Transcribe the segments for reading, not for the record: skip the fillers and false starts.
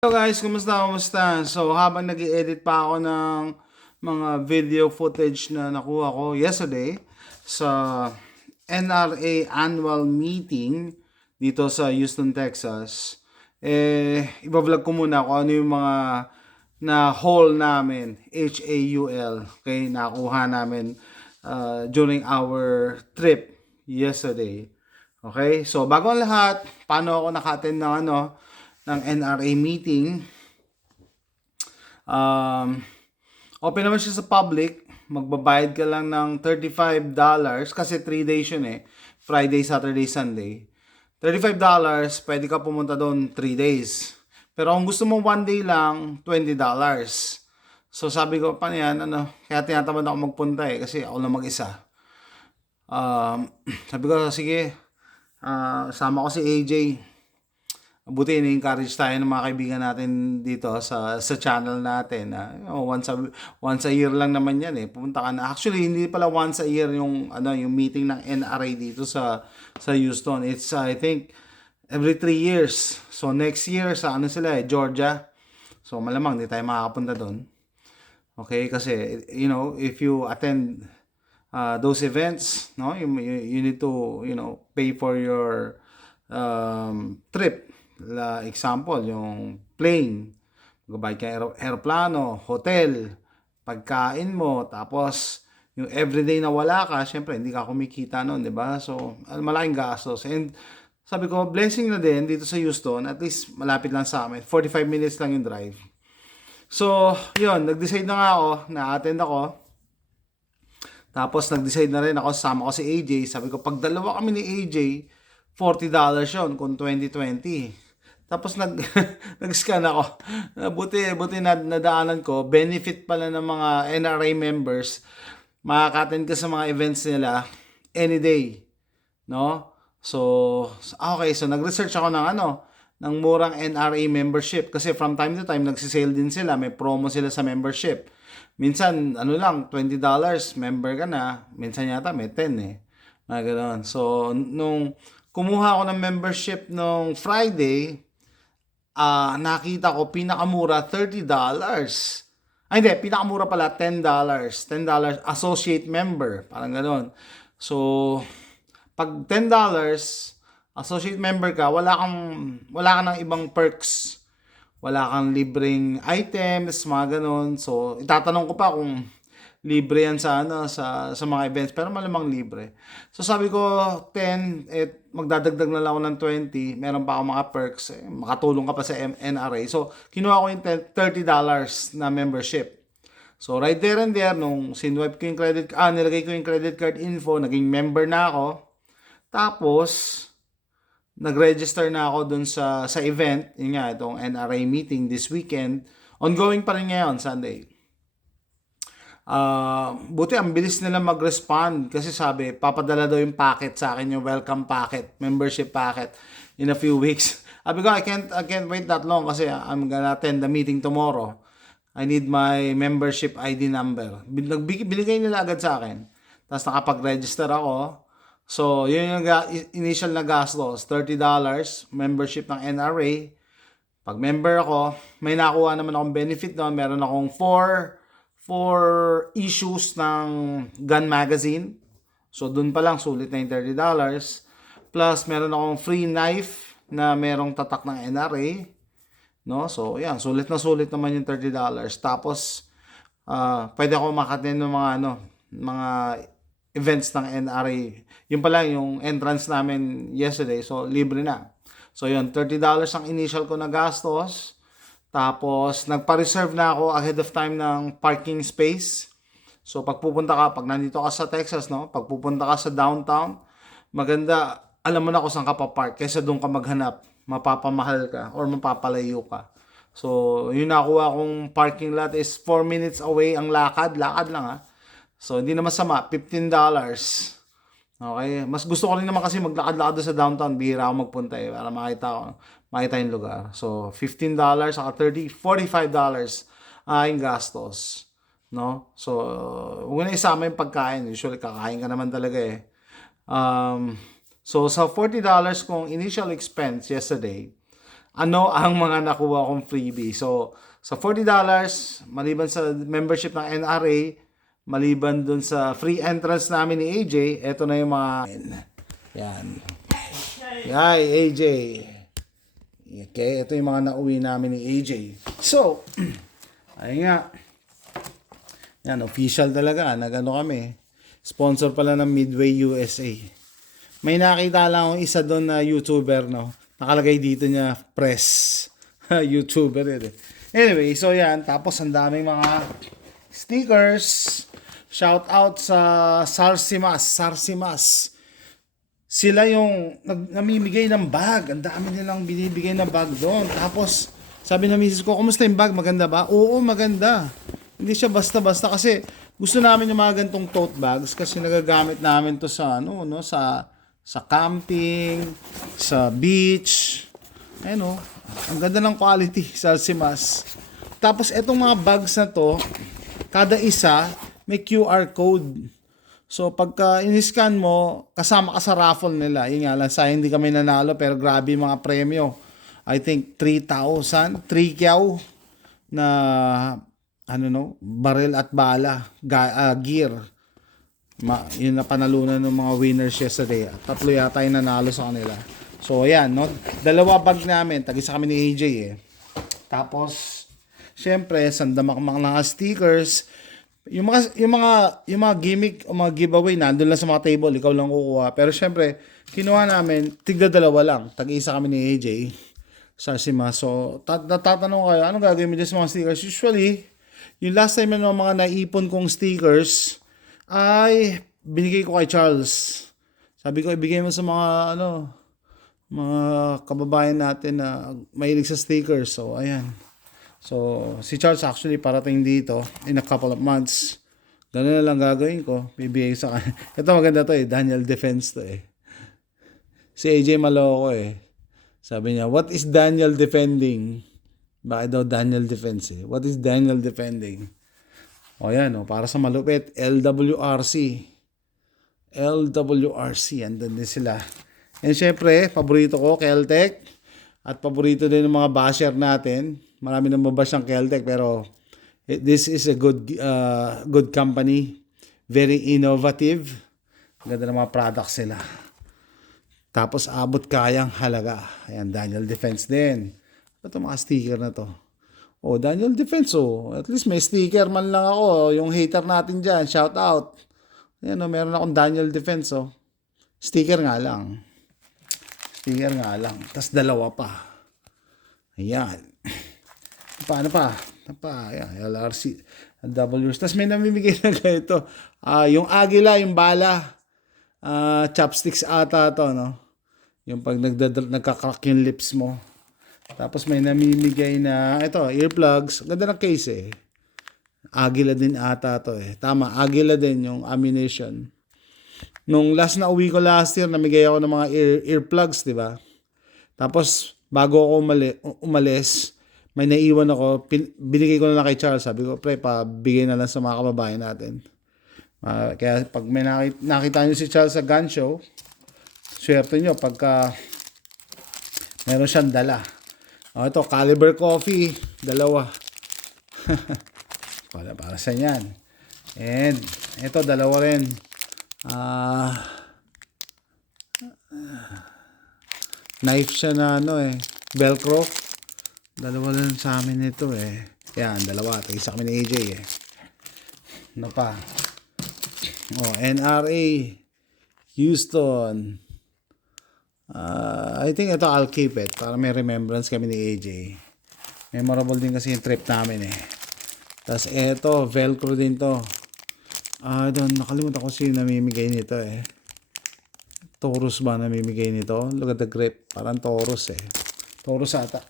Hello guys, kumusta? So habang nag-edit pa ako ng mga video footage na nakuha ko yesterday sa NRA annual meeting dito sa Houston, Texas, iba-vlog ko muna kung ano yung mga na haul namin, HAUL, okay, nakuha namin during our trip yesterday. Okay, so bago ang lahat, paano ako naka-attend ng NRA meeting. Open naman siya sa public. Magbabayad ka lang ng $35 kasi 3 days yun eh. Friday, Saturday, Sunday. $35, pwede ka pumunta doon 3 days. Pero kung gusto mo 1 day lang, $20. So sabi ko pa niyan, kaya tinatamad ako magpunta eh kasi ako lang mag-isa. Sabi ko, sige, sama ko si AJ. Buti na-encourage tayo ng mga kaibigan natin dito sa channel natin. Once a year lang naman yan eh. Pumunta ka na. Actually, hindi pala once a year yung meeting ng NRA dito sa Houston. It's I think every 3 years. So next year sa Georgia. So malamang hindi tayo makakapunta doon. Okay, kasi if you attend those events, no, you need to pay for your trip. Example, yung plane, magbabayad ka aeroplano, hotel, pagkain mo, tapos yung everyday na wala ka, syempre hindi ka kumikita noon, 'di ba? So, malaking gastos. And sabi ko, blessing na din dito sa Houston, at least malapit lang sa amin. 45 minutes lang yung drive. So, yun, nag-decide na nga ako, na-attend ako. Tapos nag-decide na rin ako, sama ko si AJ. Sabi ko, pag dalawa kami ni AJ, $40 yun kung 2020. Tapos nag-scan ako. Buti na nadaanan ko. Benefit pala ng mga NRA members. Makaka-attend ka sa mga events nila any day. No? So, okay. So, nag-research ako ng murang NRA membership. Kasi from time to time, nagsisale din sila. May promo sila sa membership. Minsan, lang, $20 member ka na. Minsan yata may 10 eh. Ganoon. So, nung kumuha ako ng membership nung Friday, nakita ko pinakamura $30. Ay hindi, pinakamura pala $10. $10 associate member, parang ganoon. So pag $10 associate member ka, wala ka ng ibang perks. Wala kang libreng items, mga ganoon. So itatanong ko pa kung libre yan sa mga events, pero malamang libre. So sabi ko 10, magdadagdag na lang ako ng 20, meron pa ako mga perks, makatulong ka pa sa NRA. So kinuha ko yung $30 na membership. So right there and there, nung sinwipe ko yung nilagay ko yung credit card info, naging member na ako. Tapos nag-register na ako dun sa event, yun nga, itong NRA meeting this weekend. Ongoing pa rin ngayon, Sunday. Buti ang bilis nila mag-respond kasi sabi, papadala daw yung packet sa akin, yung welcome packet, membership packet in a few weeks. Sabi ko, I can't wait that long kasi I'm gonna attend the meeting tomorrow. I need my membership ID number. Binigay nila agad sa akin. Tapos nakapag-register ako. So, yun yung initial na gastos, $30, membership ng NRA. Pag member ako, may nakuha naman akong benefit doon. Meron akong 4 issues ng gun magazine. So, dun pa lang, sulit na yung $30. Plus, meron akong free knife na merong tatak ng NRA. No? So, yan, sulit naman yung $30. Tapos, pwede ako makatin ng mga events ng NRA. Yun pala, yung entrance namin yesterday. So, libre na. So, yun, $30 ang initial ko na gastos. Tapos, nagpa-reserve na ako ahead of time ng parking space. So, pag nandito ka sa Texas, no? Pag pupunta ka sa downtown, maganda, alam mo na kung saan ka pa-park kaysa doon ka maghanap. Mapapamahal ka or mapapalayo ka. So, yung nakuha kong parking lot is 4 minutes away ang lakad. Lakad lang ha. So, hindi na masama. $15. Okay? Mas gusto ko rin naman kasi maglakad-lakad doon sa downtown. Bihira ako magpunta eh para makita yung lugar. So, $15 saka $45 ang gastos. No? So, huwag na isama yung pagkain. Usually, kakain ka naman talaga eh. So, sa $40 kong initial expense yesterday, ano ang mga nakuha kong freebie. So, sa $40, maliban sa membership ng NRA, maliban dun sa free entrance namin ni AJ, eto na yung mga... Yan. Yay, AJ. Okay, ito yung mga nauwi namin ni AJ. So, ayun nga. Yan, official talaga. Nag-ano kami. Sponsor pala ng Midway USA. May nakita lang akong isa doon na YouTuber, no? Nakalagay dito niya, press. YouTuber yun eh. Anyway, so yan. Tapos ang daming mga stickers. Shout out sa Sarsimas. Sila yung namimigay ng bag. Ang dami nilang binibigay na bag doon. Tapos, sabi ng misis ko, kumusta yung bag? Maganda ba? Oo, maganda. Hindi siya basta-basta kasi gusto namin yung mga gantong tote bags kasi nagagamit namin to sa ano, no, sa camping, sa beach. Ayun, ang ganda ng quality sa Alcimas. Tapos etong mga bags na to, kada isa may QR code. So pagka in-scan mo, kasama ka sa raffle nila. Yun nga lang, sayang hindi kami nanalo pero grabe yung mga premyo. I think 3,000, 3 kyaw na baril at bala, gear. Yun na panalunan ng mga winners yesterday. Tatlo yata yung nanalo sa kanila. So ayan, no? Dalawa bag namin, tag-isa kami ni AJ eh. Tapos syempre, sandamakmak na stickers. Yung mga gimmick o mga giveaway nandun lang sa mga table, ikaw lang kukuha. Pero syempre, kinuha namin, tigda-dalawa lang. Tag-isa kami ni AJ sa Sima. So, tatanong kayo, anong gagawin mo dyan sa mga stickers? Usually, yung last time na mga naipon kong stickers ay binigay ko kay Charles. Sabi ko, ibigay mo sa mga mga kababayan natin na mahilig sa stickers. So, ayan. So, si Charles actually parating dito in a couple of months. Ganun na lang gagawin ko. Bibigay sa kanya. Ito maganda to eh. Daniel Defense to eh. Si AJ maloko eh. Sabi niya, what is Daniel defending? Bakit daw Daniel Defense eh? What is Daniel defending? O yan, para sa malupit, LWRC. LWRC, andun din sila. And syempre, paborito ko, Keltec. At paborito din ng mga basher natin. Marami nang mabash ang Keltec, pero this is a good company. Very innovative. Ganda ng mga products sila. Tapos abot kayang halaga. Ayan, Daniel Defense din. Ito mga sticker na to. Daniel Defense, at least may sticker man lang ako. Yung hater natin dyan, shout out. Ayan, meron akong Daniel Defense, Sticker nga lang. Tapos dalawa pa. Ayan. Paano pa? Ayan, LRC, Ws. Tapos may namimigay na ganito. Yung agila, yung bala. Chopsticks ata to, no? Yung pag nagka-crack yung lips mo. Tapos may namimigay na, ito, earplugs. Ganda ng case eh. Agila din ata to eh. Tama, agila din yung ammunition. Nung last na uwi ko last year, namigay ako ng mga earplugs, di ba? Tapos, bago ako umalis, may naiwan ako, binigay ko na lang kay Charles. Sabi ko, pre, pabigay na lang sa mga kababayan natin. Kaya pag may nakita nyo si Charles sa gun show, swerte nyo pagka meron siyang dala. Ito, Caliber Coffee, dalawa. para sa yan. And, ito, dalawa rin. Knife siya na Velcro. Dalawa lang sa amin ito eh. Yan, dalawa. Tag-isa kami ni AJ eh. Ano pa? NRA Houston. I think ito I'll keep it para may remembrance kami ni AJ. Memorable din kasi yung trip namin eh. Tapos ito, Velcro din to. Nakalimutan ko sino namimigay nito eh. Taurus ba namimigay nito? Look at the grip. Parang Taurus eh. Taurus ata.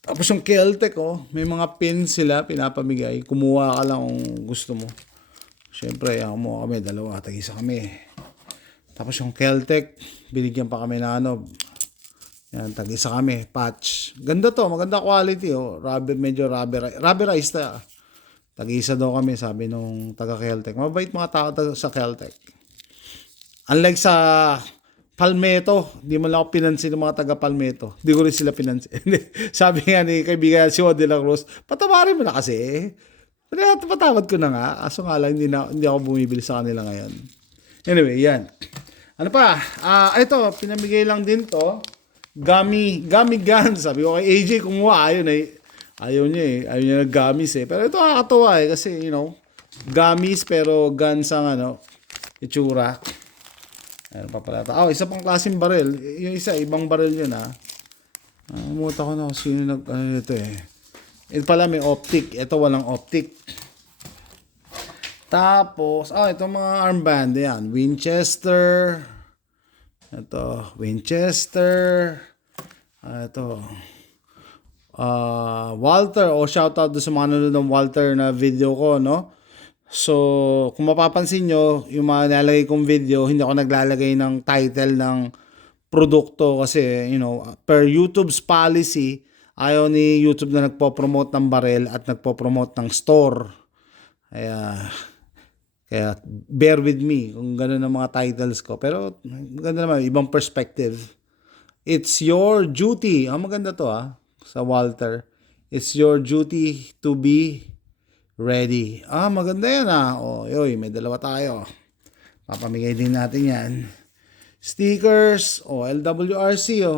Tapos yung Keltec may mga pins sila pinapamigay. Kumuha ka lang kung gusto mo. Siyempre, kumuha kami, dalawa, tag-isa kami. Tapos yung Keltec, binigyan pa kami na yan, tag-isa kami, patch. Ganda to, maganda quality medyo rubberized na. Tag-isa daw kami, sabi nung taga Keltec. Mabait mga tao sa Keltec. Unlike sa Palmetto. Hindi mo lang ako pinansin ng mga taga Palmetto. Hindi ko rin sila pinansin. Sabi nga ni kaibigan si Juan de la Cruz, patawarin mo na kasi. Patawad ko na nga. Aso nga lang, hindi ako bumibili sa kanila ngayon. Anyway, yan. Ano pa? Ito, pinamigay lang din to. Gummy guns. Sabi ko kay AJ, kumuha. Ayaw niya eh. Ayaw niya ng gummies eh. Pero ito nakakatuwa eh. Kasi, gummies pero guns ang itsura. Ano pa pala ito? Isa pang klaseng baril. Yung isa, ibang baril yun ha. Umuta ko na kung sino ito eh. Ito pala may optic. Ito walang optic. Tapos, itong mga armband. Yan. Winchester. Ito. Winchester. Ito. Walter. Shoutout doon sa mga nanonood ng Walter na video ko, no? So, kung mapapansin nyo, yung mga nilalagay kong video, hindi ako naglalagay ng title ng produkto kasi, per YouTube's policy, ayaw ni YouTube na nagpo-promote ng barel at nagpo-promote ng store. Kaya bear with me kung gano'n ang mga titles ko. Pero maganda naman, ibang perspective. It's your duty. Maganda to sa Walter. It's your duty to be ready. Maganda yan yoy, may dalawa tayo. Papamigay din natin yan. Stickers. LWRC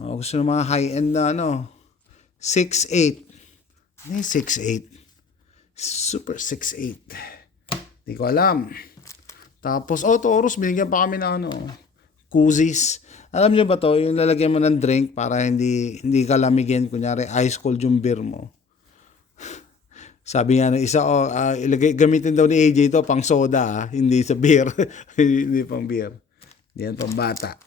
gusto ng mga high-end na 6.8. Ano yung 6.8? Super 6.8. Hindi ko alam. Tapos, Taurus, binigyan pa kami ng koozies. Alam niyo ba to? Yung lalagyan mo ng drink para hindi ka lamigin. Kunyari, ice cold yung beer mo. Sabi nga ng isa, gamitin daw ni AJ to pang soda, hindi sa beer. Hindi pang beer. Hindi yan pang bata.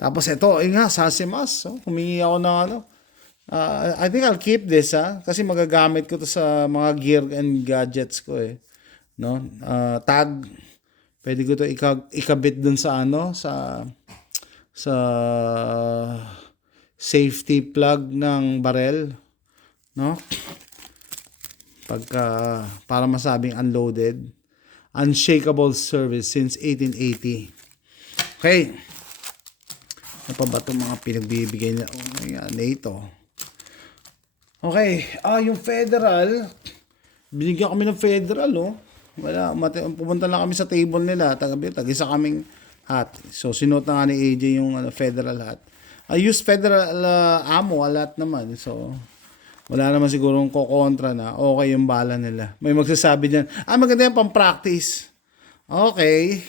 Tapos ito, Sasimas. Humingi ako ng I think I'll keep this kasi magagamit ko to sa mga gear and gadgets ko eh. No? Tag. Pwede ko to ikabit dun sa sa safety plug ng barrel, no? Para masabing unloaded. Unshakable service since 1880. Okay. Ano pa ba itong mga pinagbibigay na NATO? Okay. Yung federal, binigyan kami ng federal, Wala, pumunta lang kami sa table nila, tag-isa kaming hat. So, sinuot na nga ni AJ yung federal hat. I use federal ammo a lot naman. So, wala naman sigurong kokontra na okay yung bala nila. May magsasabi dyan, maganda yan pang practice. Okay.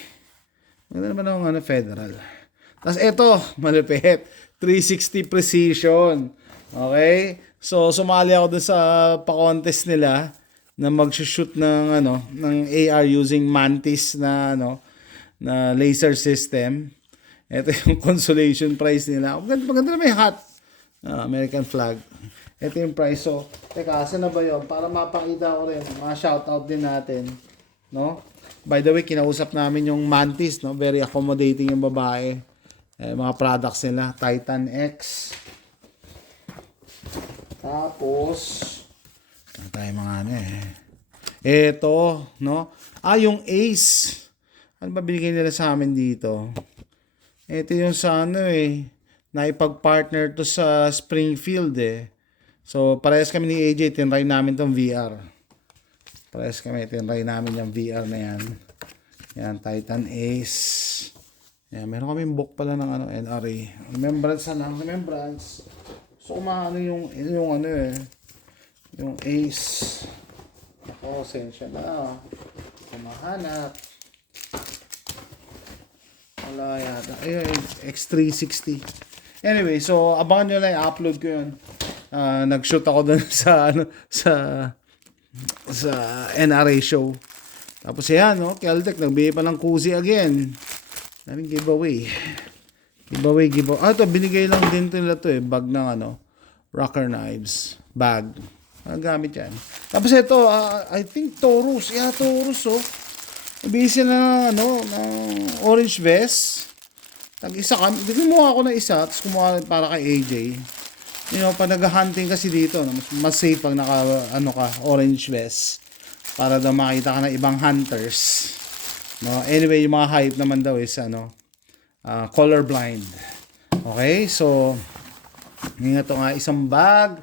Maganda naman ang federal. Tapos ito, malupit. 360 precision. Okay? So, sumali ako dun sa pa-contest nila na mag-shoot ng AR using Mantis na laser system. Ito yung consolation prize nila. Maganda na may hat. American flag. Ito yung prize. So, teka, saan na ba yun? Para mapakita ko rin. Mga shoutout din natin. No? By the way, kinausap namin yung Mantis. No? Very accommodating yung babae. Mga products nila. Titan X. Tapos, tayo mga Ito, no? Yung Ace. Ano ba binigay nila sa amin dito? Ito yung sa naipag-partner to sa Springfield So, parehas kami ni AJ, tinry namin tong VR. Tinry namin yung VR na yan. Yan, Titan Ace. Yan, meron kami book pala ng NRA. Remembrance. So, yung Ace. Sensya na. Kumahanap. Wala yata. Ayun, X360. Anyway, so abangan nyo lang, i-upload ko yun. Nag-shoot ako dun sa NRA show. Tapos yan, Keltec, nagbigay pa ng koozie again. Daming giveaway. Ito, binigay lang din nila to bag ng Rocker Knives. Bag. Gamit yan. Tapos ito, I think Taurus. Yeah, Taurus, Busy na ng orange vest. Tag-isa kami. Kumuha ako ng isa, tapos kumuha para kay AJ. Pag nag-hunting kasi dito, mas safe pag orange vest. Para daw makita ka ng ibang hunters. No? Anyway, yung mga hype naman daw is colorblind. Okay, so nga ito nga isang bag.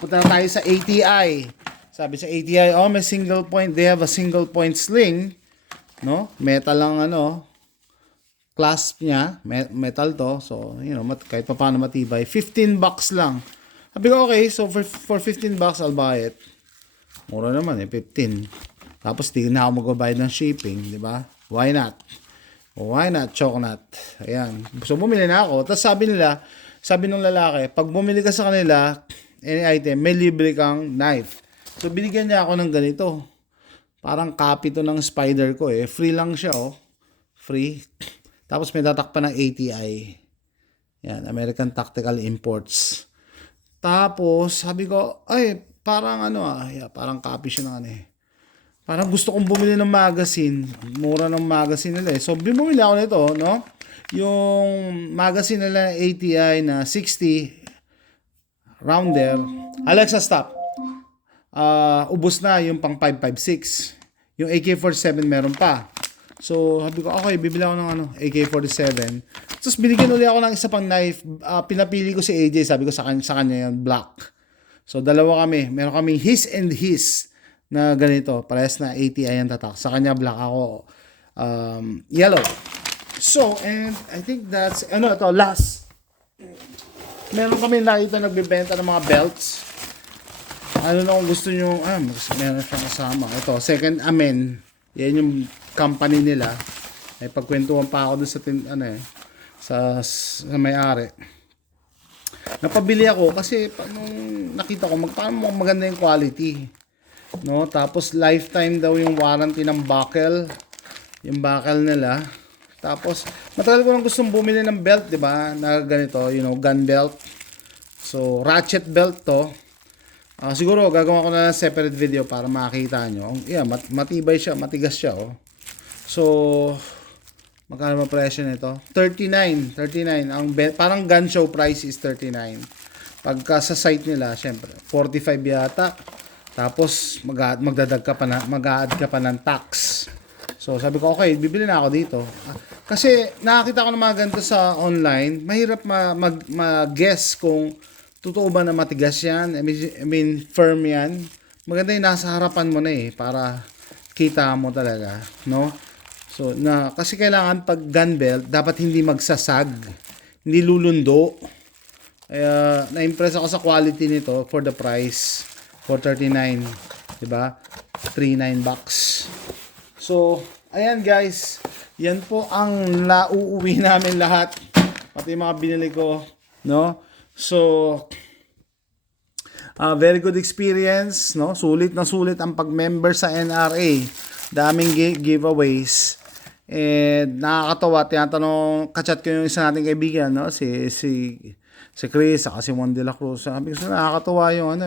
Punta na tayo sa ATI. Sabi sa ATI, may single point. They have a single point sling. No? Metal lang clasp niya. Metal to. So, kahit pa paano matibay. $15 lang. Sabi ko, okay, so for $15, I'll buy it. Mura naman 15. Tapos di na ako magbabayad ng shipping, di ba? Why not? Why not? Chocolate. Ayan. So, bumili na ako. Tapos sabi nung lalaki, pag bumili ka sa kanila, any item, may libre kang knife. So, binigyan niya ako ng ganito. Parang copy to ng spider ko eh. Free lang siya Free. Tapos may tatak pa ng ATI. Yan, American Tactical Imports. Tapos, sabi ko, parang parang copy siya ng Parang gusto kong bumili ng magazine. Mura ng magazine nila eh. So, bumili ako nito, no? Yung magazine nila ATI na 60 rounder. Alexa, stop. Ubos na yung pang 5.56. Yung AK-47 meron pa. So, sabi ko, okay, bibili ako ng AK-47. Tapos, binigyan ulit ako ng isa pang knife. Pinapili ko si AJ. Sabi ko sa kanya yung black. So, dalawa kami. Meron kami his and his na ganito. Parehas na ATI ang tatak. Sa kanya, black ako. Yellow. So, and I think that's, last. Meron kami nakita nagbibenta ng mga belts. Ano na kung gusto nyo, meron siyang kasama. Ito, Second Amen. Yan yung company nila. May pagkwentuhan pa ako doon sa sa may-ari. Napabili ako kasi nung nakita ko, maganda yung quality. No? Tapos, lifetime daw yung warranty ng buckle. Yung buckle nila. Tapos, matagal ko lang gustong bumili ng belt, di ba? Na ganito, gun belt. So, ratchet belt to. Siguro, gagawa ko na ng separate video para makita nyo. Yeah, matibay siya, matigas siya, So, magkano ba presyo nito? $39. Parang gun show price is $39. Pagka sa site nila, syempre, $45 yata. Tapos, mag-add ka pa ng tax. So, sabi ko, okay, bibili na ako dito. Kasi, nakakita ko ng mga ganito sa online, mahirap mag-guess kung totoo ba na matigas yan. I mean, firm yan. Maganda yung nasa harapan mo na para kita mo talaga, no? So, kasi kailangan pag gun belt, dapat hindi magsasag. Hindi lulundo. Kaya, na-impress ako sa quality nito for the price. For $39. Diba? $39. So, ayan guys, yan po ang nauuwi namin lahat. Pati mga binili ko, no? So, very good experience, no? Sulit na sulit ang pag-member sa NRA. Daming giveaways. And nakakatawa, kachat ko yung isa nating kaibigan, no? Si Chris, saka si Juan de la Cruz. Sabi ko, nakakatawa yung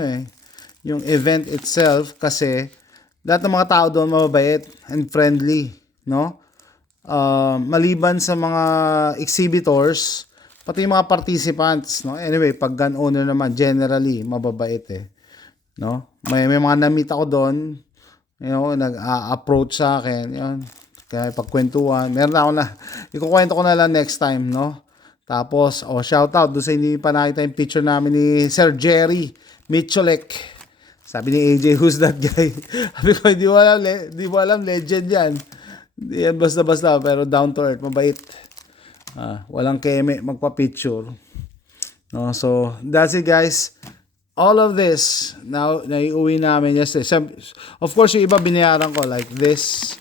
yung event itself kasi lahat ng mga tao doon mababait and friendly, no? Maliban sa mga exhibitors, pati yung mga participants, no? Anyway, pag gun owner naman, generally, mababait no? May mga na-meet ako doon, nag-approach sa akin, yun. Kaya pagkwentuhan, meron ako ikukwento ko na lang next time, no? Tapos, shout out doon sa hindi pa nakita yung picture namin ni Sir Jerry Micholek. Sabi ni AJ, who's that guy? Sabi ko, di mo alam, legend yan. Di yan basta-basta, pero down to earth, mabait. Walang keme, magpa-picture. No, so, that's it guys. All of this, now, naiuwi namin yesterday. Of course, yung iba binayaran ko, like this,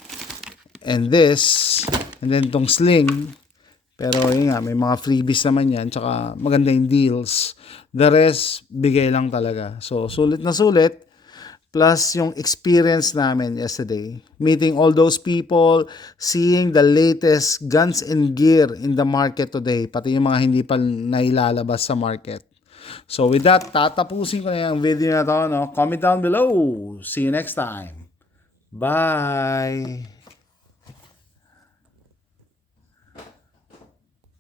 and then tong sling. Pero yun nga, may mga freebies naman yan, tsaka maganda yung deals. The rest, bigay lang talaga. So, sulit na sulit. Plus, yung experience namin yesterday. Meeting all those people, seeing the latest guns and gear in the market today. Pati yung mga hindi pa nailalabas sa market. So, with that, tatapusin ko na yung video na to. No? Comment down below. See you next time. Bye!